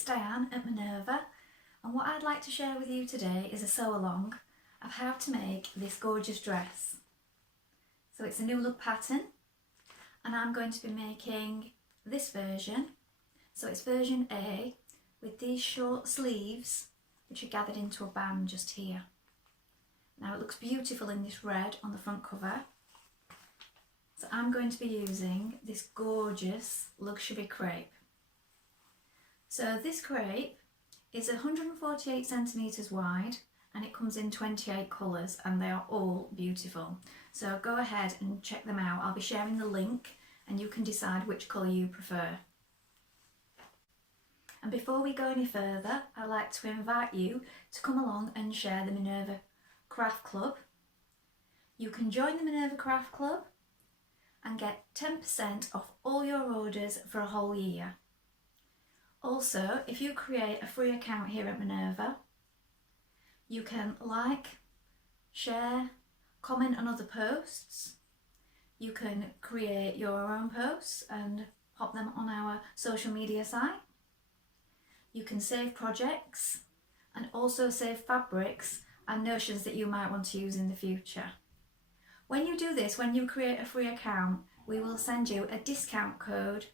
it's Dianne at Minerva, and what I'd like to share with you today is a sew along of how to make this gorgeous dress. So it's a NewLook pattern, and I'm going to be making this version. So it's version A with these short sleeves which are gathered into a band just here. Now it looks beautiful in this red on the front cover. So I'm going to be using this gorgeous luxury crepe. So this crepe is 148 centimetres wide and it comes in 28 colours and they are all beautiful. So go ahead and check them out. I'll be sharing the link and you can decide which colour you prefer. And before we go any further, I'd like to invite you to come along and share the Minerva Craft Club. You can join the Minerva Craft Club and get 10% off all your orders for a whole year. Also, if you create a free account here at Minerva, you can like, share, comment on other posts. You can create your own posts and pop them on our social media site. You can save projects and also save fabrics and notions that you might want to use in the future. When you do this, when you create a free account, we will send you a discount code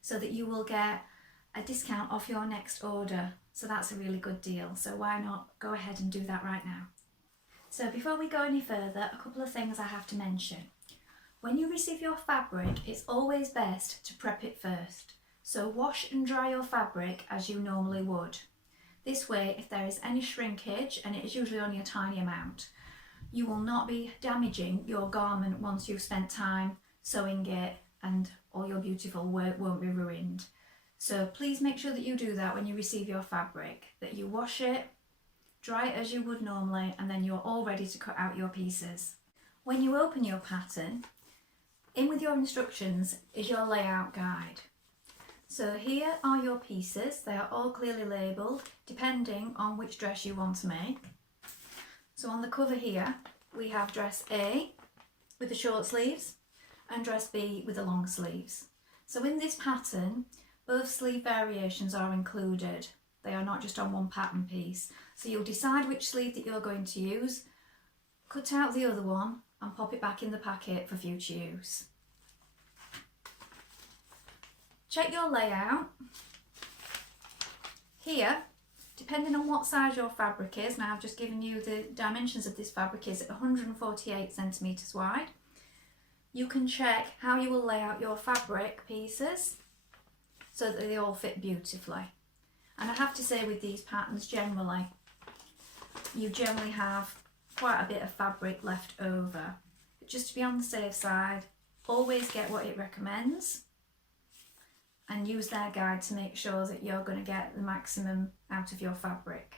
so that you will get a discount off your next order. So that's a really good deal. So why not go ahead and do that right now? So before we go any further, a couple of things I have to mention. When you receive your fabric, it's always best to prep it first. So wash and dry your fabric as you normally would. This way, if there is any shrinkage, and it is usually only a tiny amount, you will not be damaging your garment once you've spent time sewing it and all your beautiful work won't be ruined. So please make sure that you do that when you receive your fabric, that you wash it, dry it as you would normally, and then you're all ready to cut out your pieces. When you open your pattern, in with your instructions is your layout guide. So here are your pieces. They are all clearly labelled depending on which dress you want to make. So on the cover here we have dress A with the short sleeves and dress B with the long sleeves. So in this pattern both sleeve variations are included. They are not just on one pattern piece. So you'll decide which sleeve that you're going to use, cut out the other one and pop it back in the packet for future use. Check your layout. Here, depending on what size your fabric is, now I've just given you the dimensions of this fabric is 148 centimetres wide. You can check how you will lay out your fabric pieces so that they all fit beautifully. And I have to say with these patterns generally, you generally have quite a bit of fabric left over. But just to be on the safe side, always get what it recommends and use their guide to make sure that you're going to get the maximum out of your fabric.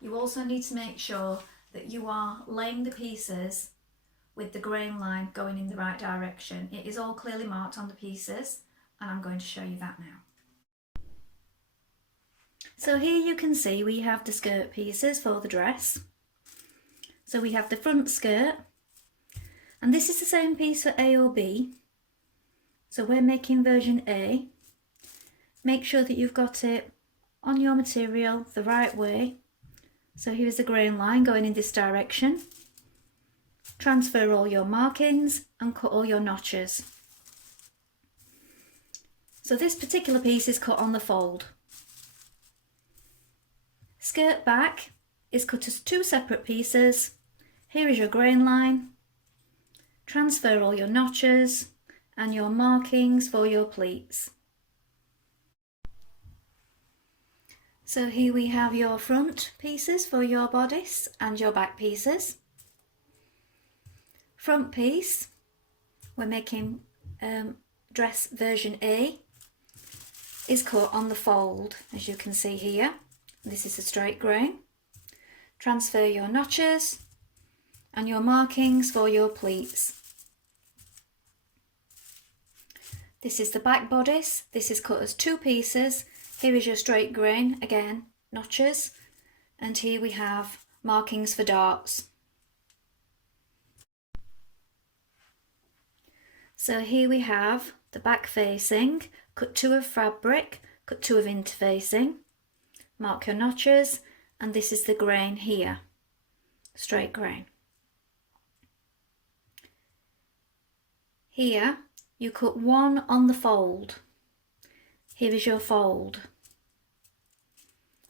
You also need to make sure that you are laying the pieces with the grain line going in the right direction. It is all clearly marked on the pieces and I'm going to show you that now. So here you can see we have the skirt pieces for the dress. So we have the front skirt, and this is the same piece for A or B. So we're making version A. Make sure that you've got it on your material the right way. So here's the grain line going in this direction. Transfer all your markings and cut all your notches. So this particular piece is cut on the fold. Skirt back is cut as two separate pieces. Here is your grain line. Transfer all your notches and your markings for your pleats. So here we have your front pieces for your bodice and your back pieces. Front piece, we're making dress version A, is cut on the fold, as you can see here. This is a straight grain. Transfer your notches and your markings for your pleats. This is the back bodice. This is cut as two pieces. Here is your straight grain, again, notches, and here we have markings for darts. So here we have the back facing, cut two of fabric, cut 2 of interfacing, mark your notches, and this is the grain here, straight grain. Here you cut 1 on the fold. Here is your fold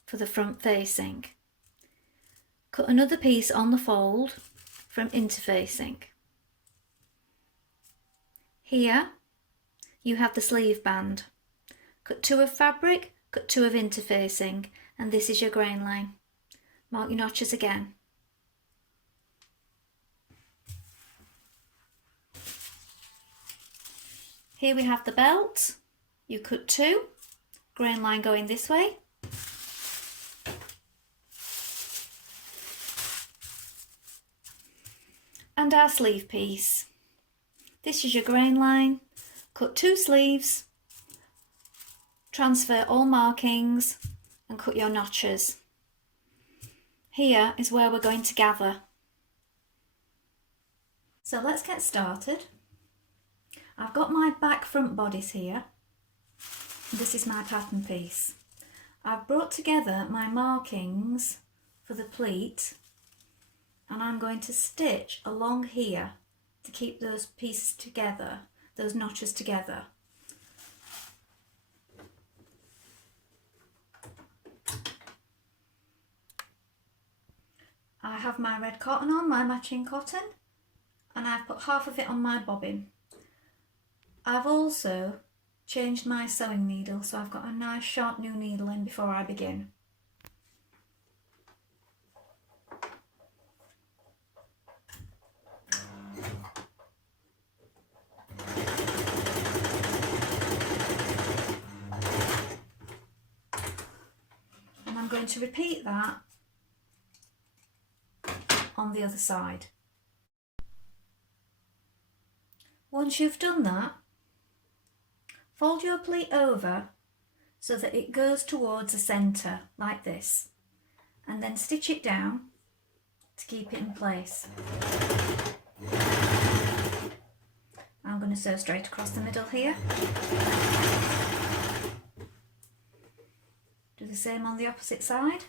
for the front facing. Cut another piece on the fold from interfacing. Here you have the sleeve band. Cut 2 of fabric, cut 2 of interfacing, and this is your grain line. Mark your notches again. Here we have the belt. You cut 2, grain line going this way. And our sleeve piece. This is your grain line. Cut 2 sleeves, transfer all markings and cut your notches. Here is where we're going to gather. So let's get started. I've got my back front bodice here. This is my pattern piece. I've brought together my markings for the pleat, and I'm going to stitch along here to keep those pieces together, those notches together. I have my red cotton on, my matching cotton, and I've put half of it on my bobbin. I've also changed my sewing needle, so I've got a nice sharp new needle in before I begin. And I'm going to repeat that on the other side. Once you've done that, fold your pleat over so that it goes towards the centre like this, and then stitch it down to keep it in place. I'm going to sew straight across the middle here. Do the same on the opposite side.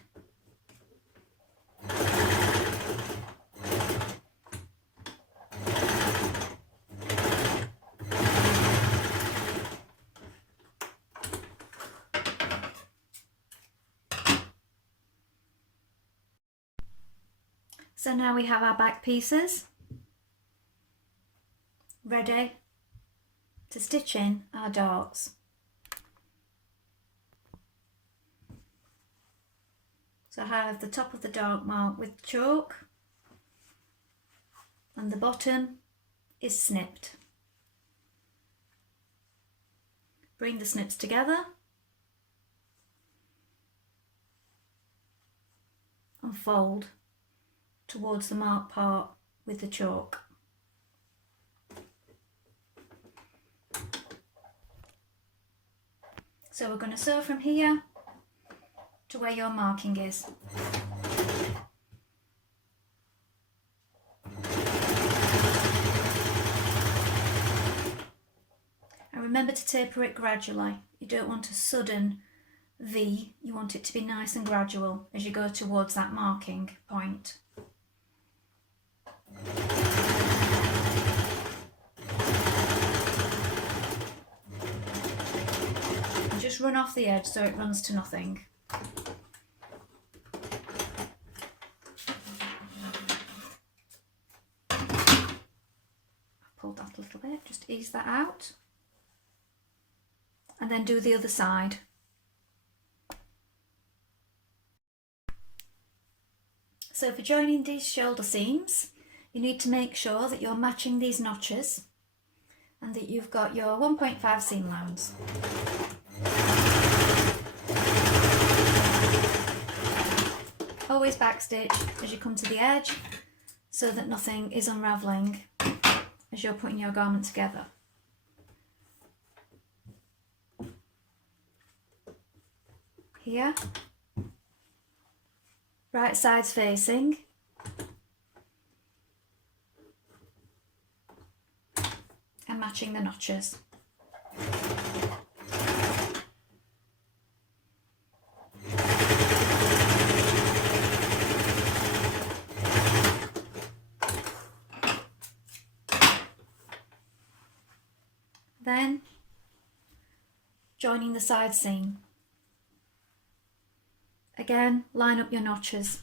So now we have our back pieces ready to stitch in our darts. So I have the top of the dart marked with chalk and the bottom is snipped. Bring the snips together and fold towards the marked part with the chalk. So we're going to sew from here to where your marking is. And remember to taper it gradually. You don't want a sudden V, you want it to be nice and gradual as you go towards that marking point. And just run off the edge so it runs to nothing. Pull that a little bit, just ease that out. And then do the other side. So for joining these shoulder seams, you need to make sure that you're matching these notches and that you've got your 1.5 seam allowance. Always backstitch as you come to the edge so that nothing is unravelling as you're putting your garment together. Here, right sides facing, and matching the notches. Then joining the side seam. Again, line up your notches.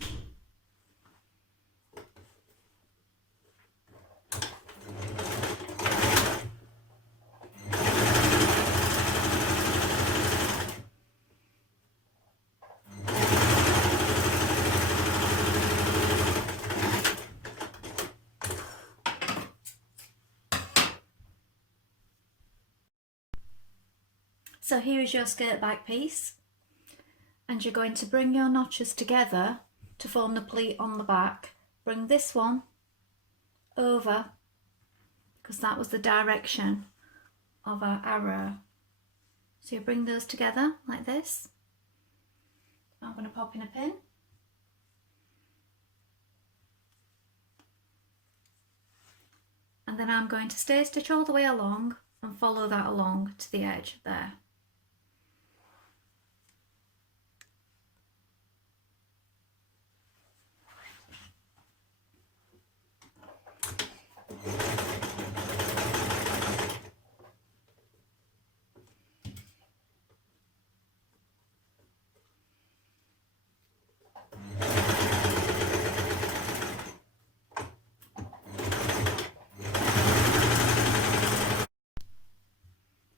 So here is your skirt back piece, and you're going to bring your notches together to form the pleat on the back. Bring this one over, because that was the direction of our arrow. So you bring those together like this. I'm going to pop in a pin. And then I'm going to stay stitch all the way along and follow that along to the edge there.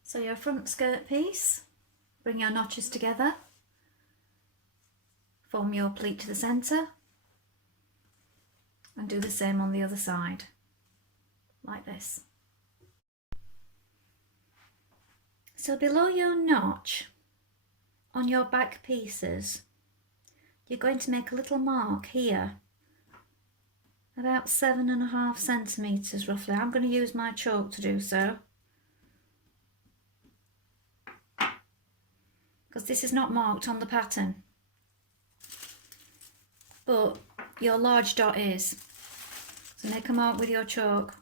So your front skirt piece, bring your notches together, form your pleat to the centre, and do the same on the other side, like this. So below your notch, on your back pieces, you're going to make a little mark here, about 7.5 centimetres roughly. I'm going to use my chalk to do so, because this is not marked on the pattern, but your large dot is. So make a mark with your chalk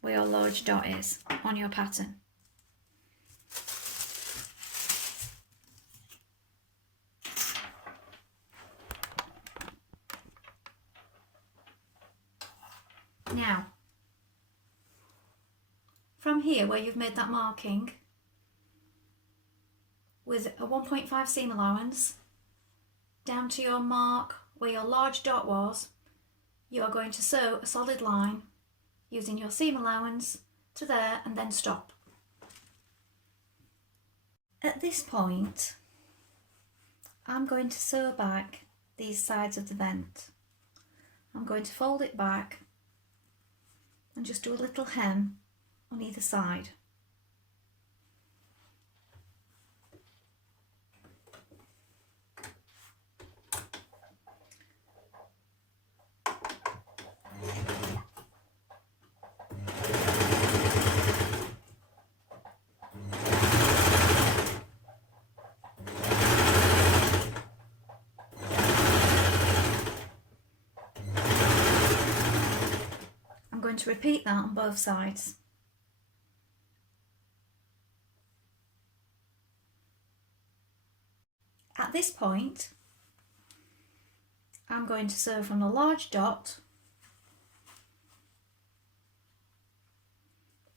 where your large dot is on your pattern. Now, from here where you've made that marking, with a 1.5 seam allowance, down to your mark where your large dot was, you are going to sew a solid line using your seam allowance to there and then stop. At this point, I'm going to sew back these sides of the vent. I'm going to fold it back and just do a little hem on either side. I'm going to repeat that on both sides. At this point, I'm going to sew from the large dot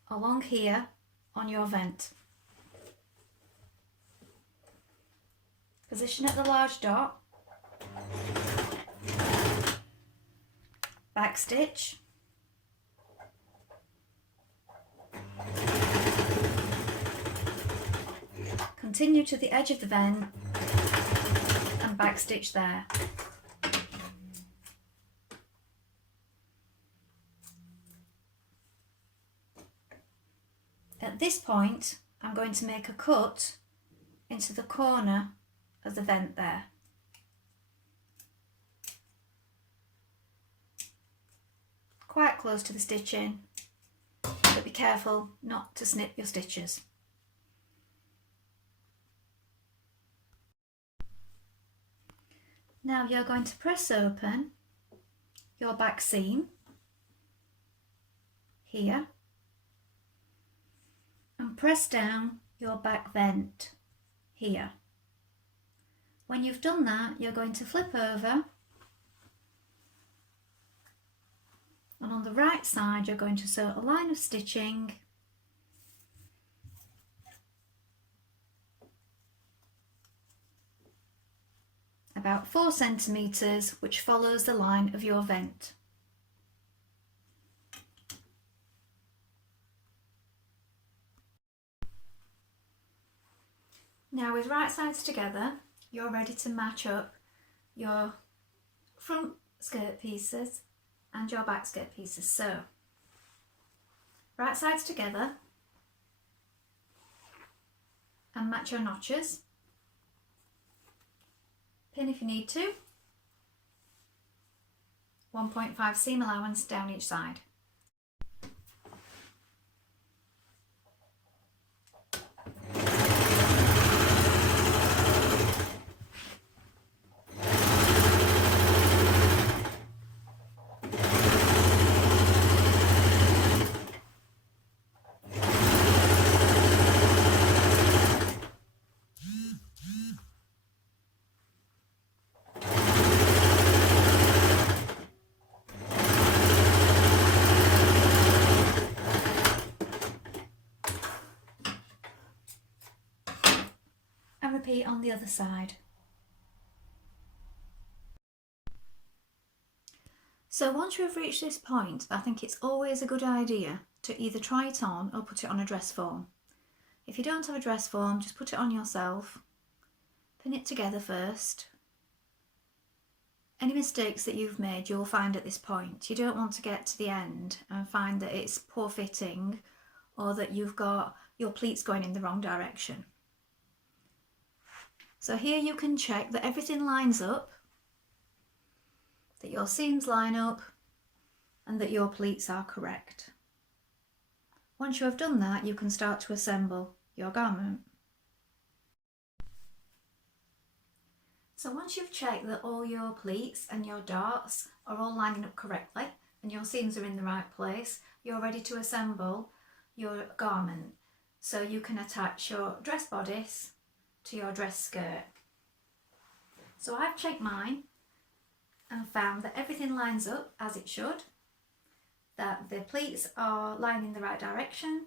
along here on your vent. Position at the large dot, back stitch, continue to the edge of the vent and back stitch there. At this point, I'm going to make a cut into the corner of the vent there. Quite close to the stitching, but be careful not to snip your stitches. Now you're going to press open your back seam here and press down your back vent here. When you've done that, you're going to flip over, and on the right side you're going to sew a line of stitching about 4 centimetres, which follows the line of your vent. Now with right sides together, you're ready to match up your front skirt pieces and your back skirt pieces. So, right sides together and match your notches. Pin if you need to. 1.5 seam allowance down each side. And repeat on the other side. So once you've reached this point, I think it's always a good idea to either try it on or put it on a dress form. If you don't have a dress form, just put it on yourself, pin it together first. Any mistakes that you've made you'll find at this point. You don't want to get to the end and find that it's poor fitting or that you've got your pleats going in the wrong direction. So here you can check that everything lines up, that your seams line up and that your pleats are correct. Once you have done that, you can start to assemble your garment. So once you've checked that all your pleats and your darts are all lining up correctly and your seams are in the right place, you're ready to assemble your garment. So you can attach your dress bodice to your dress skirt. So I've checked mine and found that everything lines up as it should, that the pleats are lying in the right direction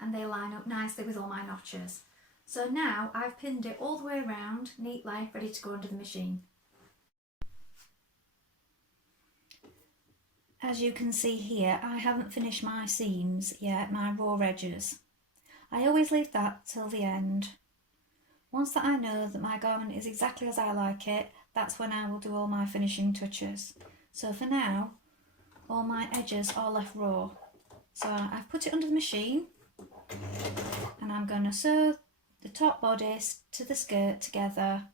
and they line up nicely with all my notches. So now I've pinned it all the way around neatly, ready to go under the machine. As you can see here, I haven't finished my seams yet, my raw edges. I always leave that till the end. Once that I know that my garment is exactly as I like it, that's when I will do all my finishing touches. So for now, all my edges are left raw. So I've put it under the machine and I'm going to sew the top bodice to the skirt together.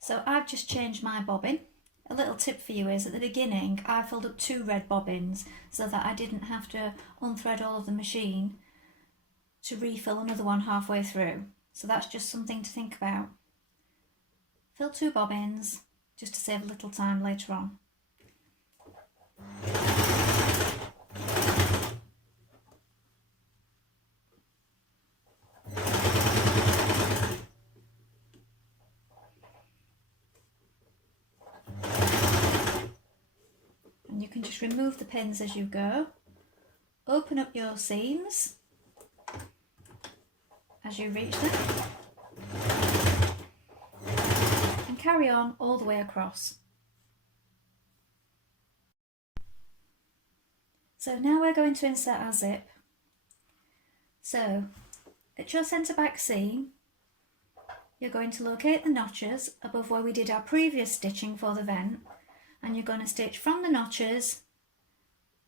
So I've just changed my bobbin. A little tip for you is at the beginning I filled up 2 red bobbins so that I didn't have to unthread all of the machine to refill another one halfway through. So that's just something to think about. Fill 2 bobbins just to save a little time later on. And you can just remove the pins as you go. Open up your seams as you reach them and carry on all the way across. So now we're going to insert our zip. So at your centre back seam, you're going to locate the notches above where we did our previous stitching for the vent, and you're going to stitch from the notches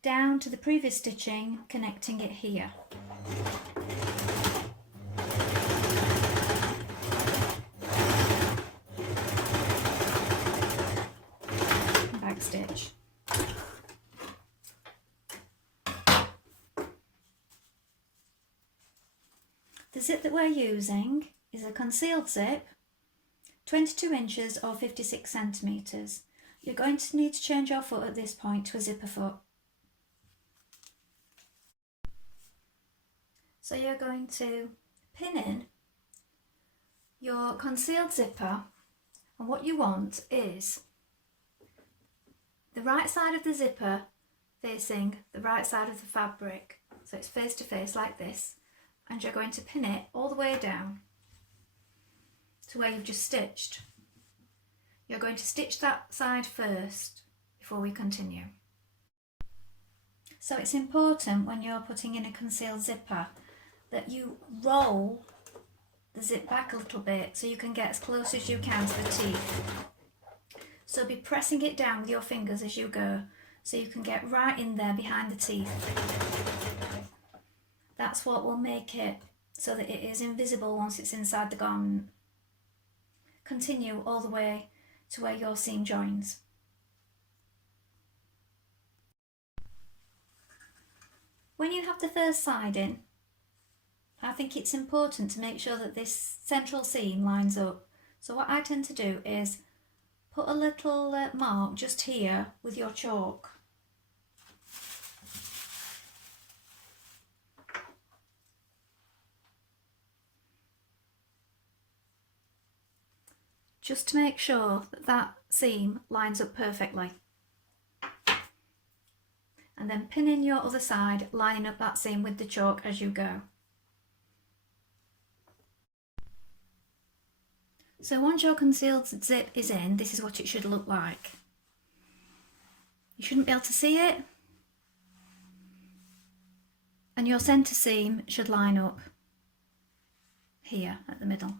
down to the previous stitching, connecting it here. And back stitch. The zip that we're using is a concealed zip, 22 inches or 56 centimetres. You're going to need to change your foot at this point to a zipper foot. So you're going to pin in your concealed zipper, and what you want is the right side of the zipper facing the right side of the fabric. So it's face to face like this. and you're going to pin it all the way down to where you've just stitched. You're going to stitch that side first before we continue. So it's important when you're putting in a concealed zipper that you roll the zip back a little bit so you can get as close as you can to the teeth. So be pressing it down with your fingers as you go so you can get right in there behind the teeth. That's what will make it so that it is invisible once it's inside the garment. Continue all the way to where your seam joins. When you have the first side in, I think it's important to make sure that this central seam lines up. So what I tend to do is put a little mark just here with your chalk. Just to make sure that that seam lines up perfectly. And then pin in your other side, lining up that seam with the chalk as you go. So once your concealed zip is in, this is what it should look like. You shouldn't be able to see it. And your centre seam should line up here at the middle.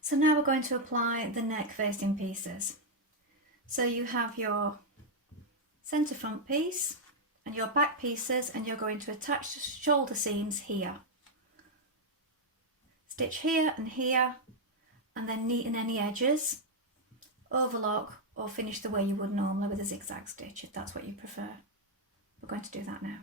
So now we're going to apply the neck facing pieces. So you have your centre front piece and your back pieces, and you're going to attach the shoulder seams here. Stitch here and here, and then neaten any edges, overlock, or finish the way you would normally with a zigzag stitch if that's what you prefer. We're going to do that now.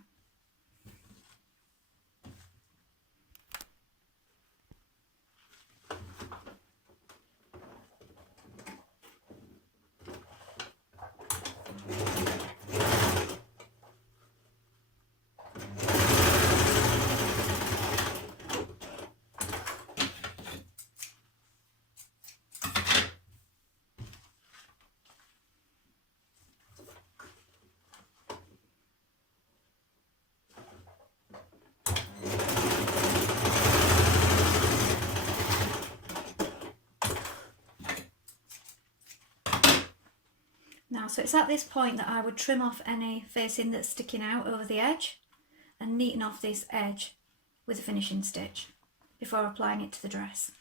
Now, so it's at this point that I would trim off any facing that's sticking out over the edge and neaten off this edge with a finishing stitch before applying it to the dress.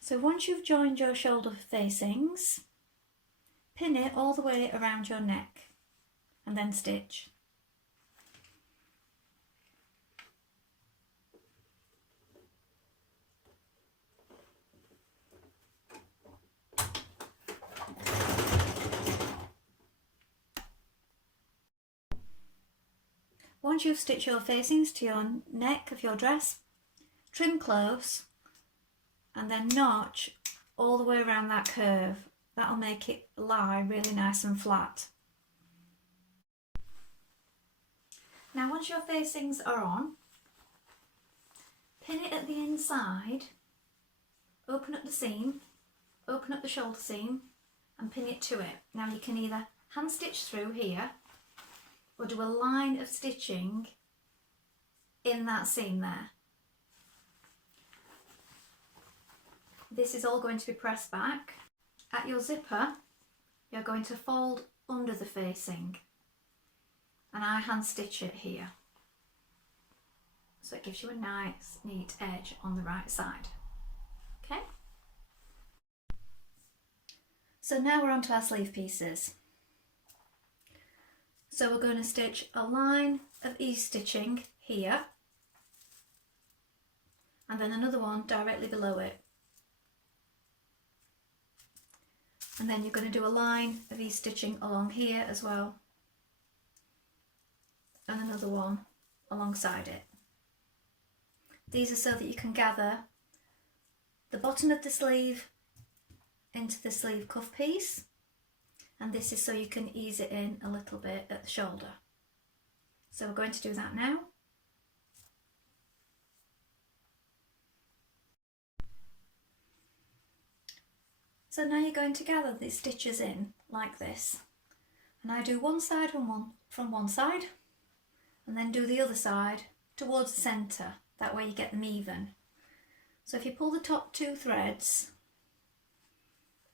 So once you've joined your shoulder facings, pin it all the way around your neck and then stitch. Once you've stitched your facings to your neck of your dress, trim close and then notch all the way around that curve. That'll make it lie really nice and flat. Now once your facings are on, pin it at the inside, open up the seam, open up the shoulder seam and pin it to it. Now you can either hand stitch through here or do a line of stitching in that seam there. This is all going to be pressed back. At your zipper, you're going to fold under the facing and I hand stitch it here. So it gives you a nice, neat edge on the right side. Okay? So now we're on to our sleeve pieces. So we're going to stitch a line of ease stitching here and then another one directly below it. And then you're going to do a line of ease stitching along here as well and another one alongside it. These are so that you can gather the bottom of the sleeve into the sleeve cuff piece, and this is so you can ease it in a little bit at the shoulder. So we're going to do that now. So now you're going to gather these stitches in like this, and I do one side from one side and then do the other side towards the centre, that way you get them even. So if you pull the top 2 threads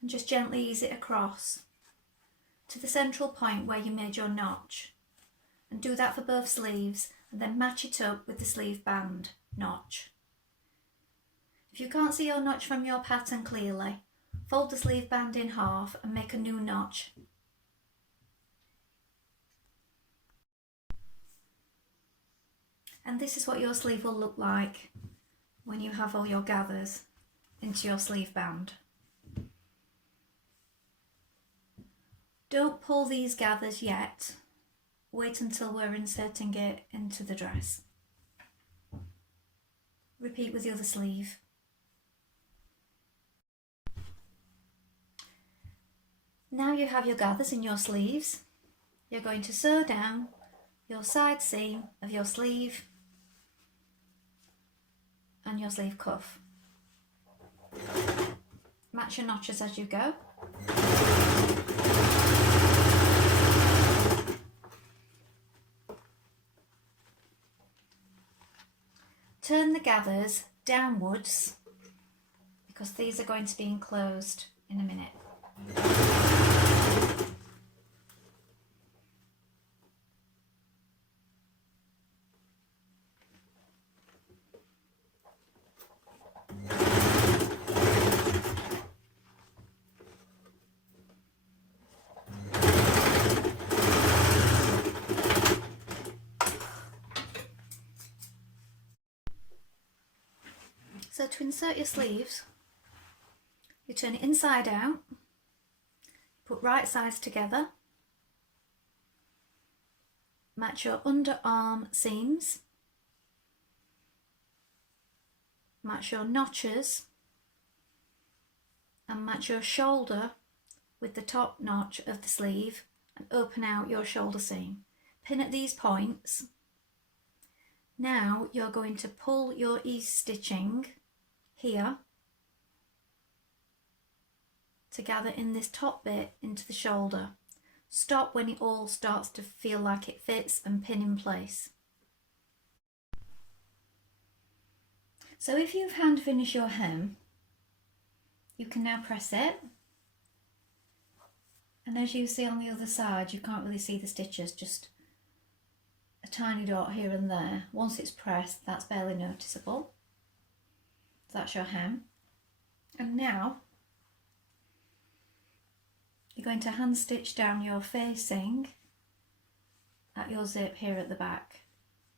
and just gently ease it across to the central point where you made your notch, and do that for both sleeves, and then match it up with the sleeve band notch. If you can't see your notch from your pattern clearly, fold the sleeve band in half and make a new notch. And this is what your sleeve will look like when you have all your gathers into your sleeve band. Don't pull these gathers yet. Wait until we're inserting it into the dress. Repeat with the other sleeve. Now you have your gathers in your sleeves, you're going to sew down your side seam of your sleeve and your sleeve cuff. Match your notches as you go. Turn the gathers downwards because these are going to be enclosed in a minute. So to insert your sleeves, you turn it inside out, put right sides together, match your underarm seams, match your notches, and match your shoulder with the top notch of the sleeve and open out your shoulder seam. Pin at these points. Now you're going to pull your ease stitching here to gather in this top bit into the shoulder. Stop when it all starts to feel like it fits and pin in place. So if you've hand finished your hem, you can now press it, and as you see on the other side, you can't really see the stitches, just a tiny dot here and there. Once it's pressed, that's barely noticeable. So that's your hem. And now you're going to hand stitch down your facing at your zip here at the back,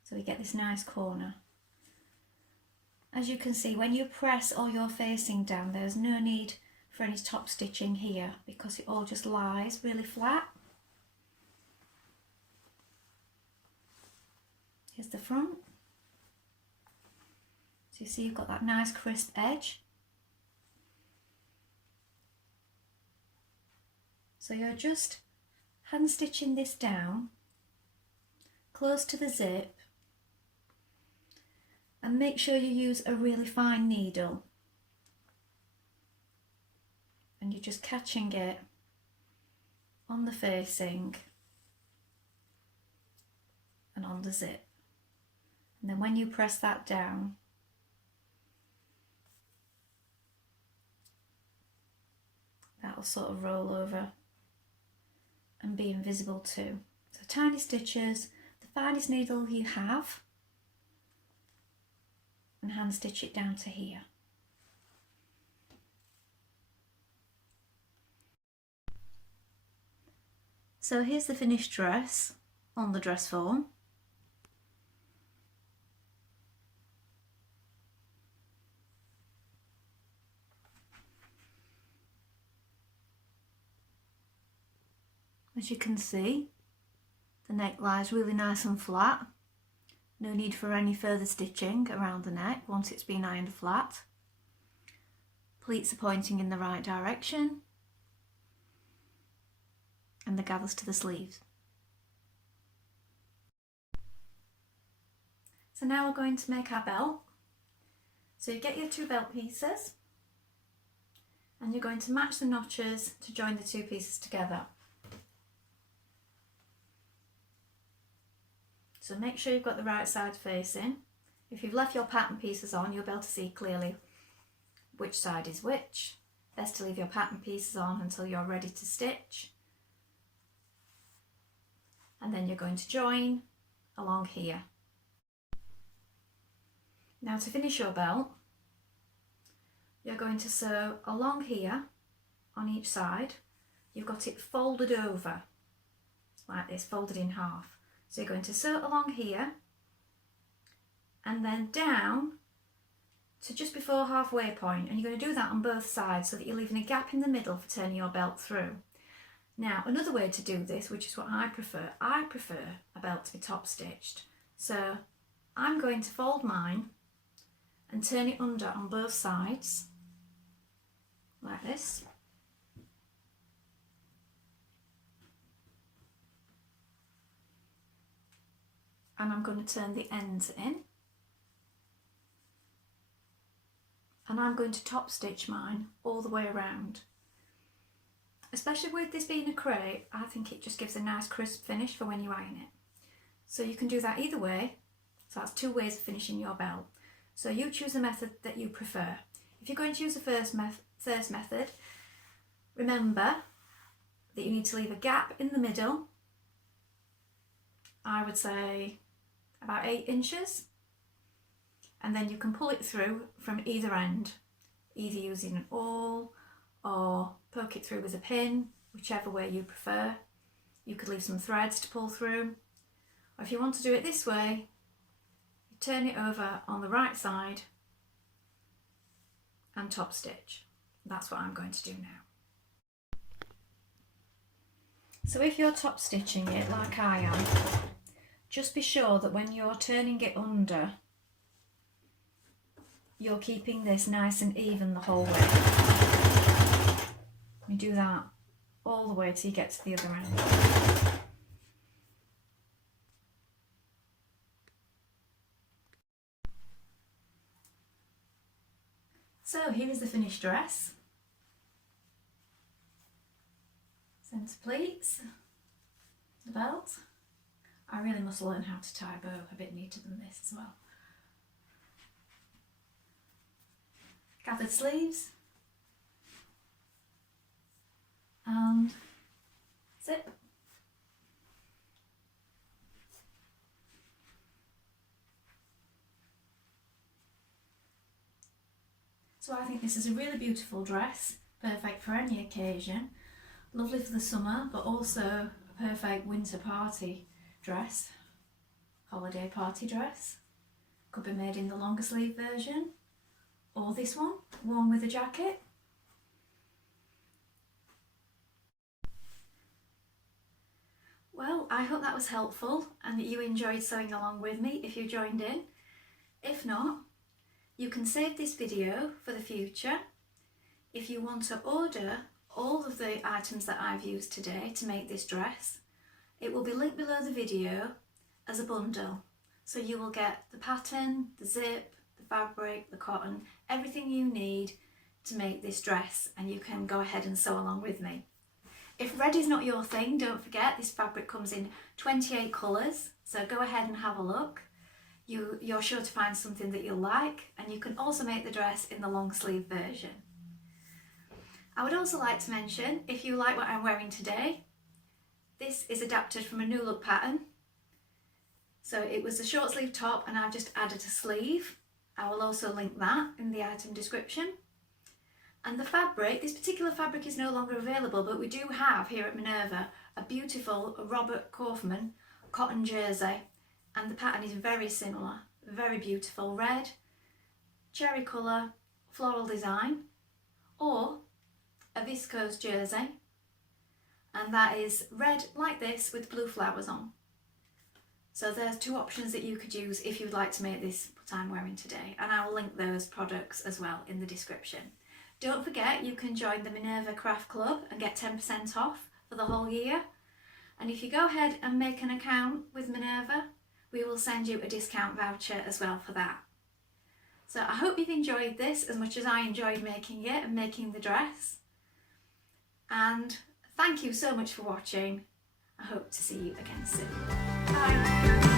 so we get this nice corner. As you can see, when you press all your facing down, there's no need for any top stitching here because it all just lies really flat. Here's the front. So you see you've got that nice crisp edge. So you're just hand stitching this down close to the zip, and make sure you use a really fine needle, and you're just catching it on the facing and on the zip, and then when you press that down, that will sort of roll over and be invisible too. So tiny stitches, the finest needle you have, and hand stitch it down to here. So here's the finished dress on the dress form. As you can see, the neck lies really nice and flat. No need for any further stitching around the neck once it's been ironed flat. Pleats are pointing in the right direction, and the gathers to the sleeves. So now we're going to make our belt. So you get your 2 belt pieces, and you're going to match the notches to join the two pieces together. So make sure you've got the right side facing. If you've left your pattern pieces on, you'll be able to see clearly which side is which. Best to leave your pattern pieces on until you're ready to stitch. And then you're going to join along here. Now to finish your belt, you're going to sew along here on each side. You've got it folded over, like this, folded in half. So you're going to sew along here and then down to just before halfway point, and you're going to do that on both sides so that you're leaving a gap in the middle for turning your belt through. Now another way to do this, which is what I prefer a belt to be top stitched. So I'm going to fold mine and turn it under on both sides like this. And I'm going to turn the ends in. And I'm going to top stitch mine all the way around. Especially with this being a crepe, I think it just gives a nice crisp finish for when you iron it. So you can do that either way. So that's two ways of finishing your belt. So you choose the method that you prefer. If you're going to use the first method, remember that you need to leave a gap in the middle. I would say about 8 inches. And then you can pull it through from either end, either using an awl or poke it through with a pin, whichever way you prefer. You could leave some threads to pull through. Or if you want to do it this way, you turn it over on the right side and top stitch. That's what I'm going to do now. So if you're top stitching it like I am, just be sure that when you're turning it under, you're keeping this nice and even the whole way. You do that all the way till you get to the other end. So here is the finished dress. Centre pleats, the belt. I really must learn how to tie a bow a bit neater than this as well. Gathered sleeves and zip. So I think this is a really beautiful dress, perfect for any occasion, lovely for the summer, but also a perfect winter party dress, holiday party dress. Could be made in the longer sleeve version, or this one, worn with a jacket. Well, I hope that was helpful and that you enjoyed sewing along with me if you joined in. If not, you can save this video for the future. If you want to order all of the items that I've used today to make this dress, it will be linked below the video as a bundle. So you will get the pattern, the zip, the fabric, the cotton, everything you need to make this dress, and you can go ahead and sew along with me. If red is not your thing, don't forget this fabric comes in 28 colours, so go ahead and have a look. You're sure to find something that you'll like, and you can also make the dress in the long sleeve version. I would also like to mention, if you like what I'm wearing today, this is adapted from a NewLook pattern. So it was a short sleeve top and I've just added a sleeve. I will also link that in the item description. And the fabric, this particular fabric is no longer available, but we do have here at Minerva a beautiful Robert Kaufman cotton jersey, and the pattern is very similar, very beautiful, red, cherry colour, floral design, or a viscose jersey, and that is red like this with blue flowers on. So there's two options that you could use if you'd like to make this what I'm wearing today, and I will link those products as well in the description. Don't forget, you can join the Minerva Craft Club and get 10% off for the whole year. And if you go ahead and make an account with Minerva, we will send you a discount voucher as well for that. So I hope you've enjoyed this as much as I enjoyed making it and making the dress. And thank you so much for watching. I hope to see you again soon. Bye.